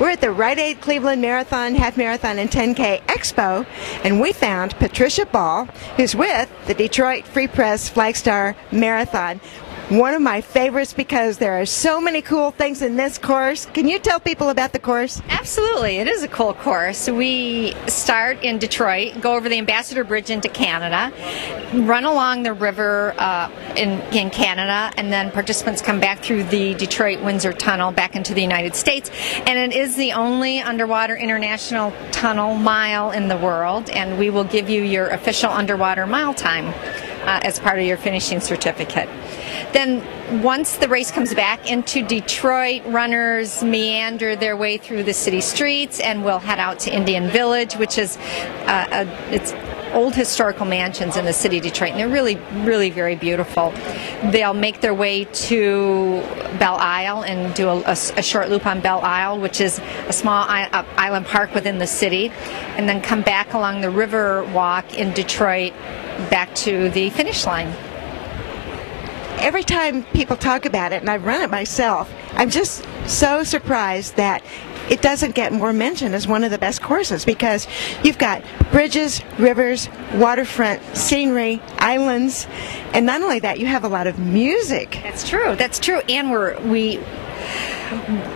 We're at the Rite Aid Cleveland Marathon, Half Marathon, and 10K Expo, and we found Patricia Ball, who's with the Detroit Free Press Flagstar Marathon. One of my favorites because there are so many cool things in this course. Can you tell people about the course? Absolutely. It is a cool course. We start in Detroit, go over the Ambassador Bridge into Canada, run along the river in Canada, and then participants come back through the Detroit-Windsor Tunnel back into the United States. And it is the only underwater international tunnel mile in the world, and we will give you your official underwater mile time as part of your finishing certificate. Then once the race comes back into Detroit, runners meander their way through the city streets and we'll head out to Indian Village, which is it's old historical mansions in the city of Detroit, and they're really very beautiful. They'll make their way to Belle Isle and do a short loop on Belle Isle, which is a small island park within the city, and then come back along the river walk in Detroit back to the finish line. Every time people talk about it, and I've run it myself, I'm just so surprised that it doesn't get more mention as one of the best courses, because you've got bridges, rivers, waterfront scenery, islands, and not only that, you have a lot of music. That's true. That's true. And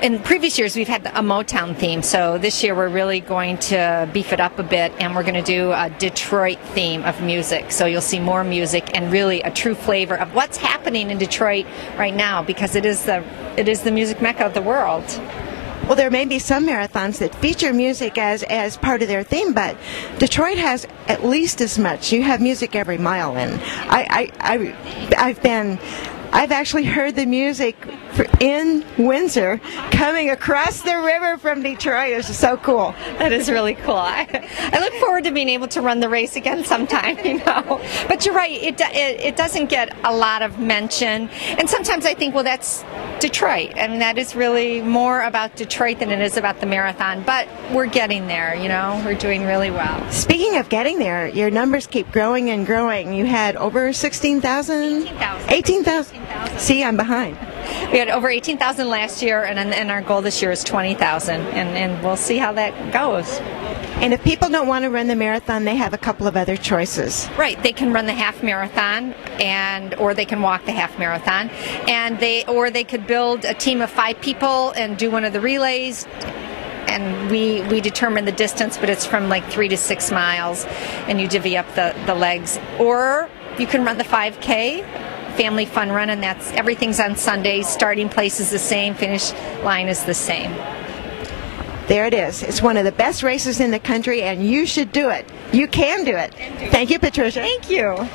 in previous years, we've had a Motown theme, so this year we're really going to beef it up a bit, and we're going to do a Detroit theme of music. So you'll see more music and really a true flavor of what's happening in Detroit right now, because it is the music mecca of the world. Well, there may be some marathons that feature music as part of their theme, but Detroit has at least as much. You have music every mile, and I've actually heard the music in Windsor coming across the river from Detroit. It's just so cool. That is really cool. I look forward to being able to run the race again sometime, you know. But you're right, it doesn't get a lot of mention. And sometimes I think, well, that's Detroit. I mean, that is really more about Detroit than it is about the marathon. But we're getting there, you know. We're doing really well. Speaking of getting there, your numbers keep growing and growing. You had over 16,000? 18,000. See, I'm behind. We had over 18,000 last year, and our goal this year is 20,000, and we'll see how that goes. And if people don't want to run the marathon, they have a couple of other choices. Right, they can run the half marathon, or they can walk the half marathon, or they could build a team of 5 people and do one of the relays. And we determine the distance, but it's from like 3 to 6 miles, and you divvy up the legs. Or you can run the 5K. Family fun run, and everything's on Sundays. Starting place is the same, finish line is the same. There it is. It's one of the best races in the country, and you should do it. You can do it. Thank you, Patricia. Thank you.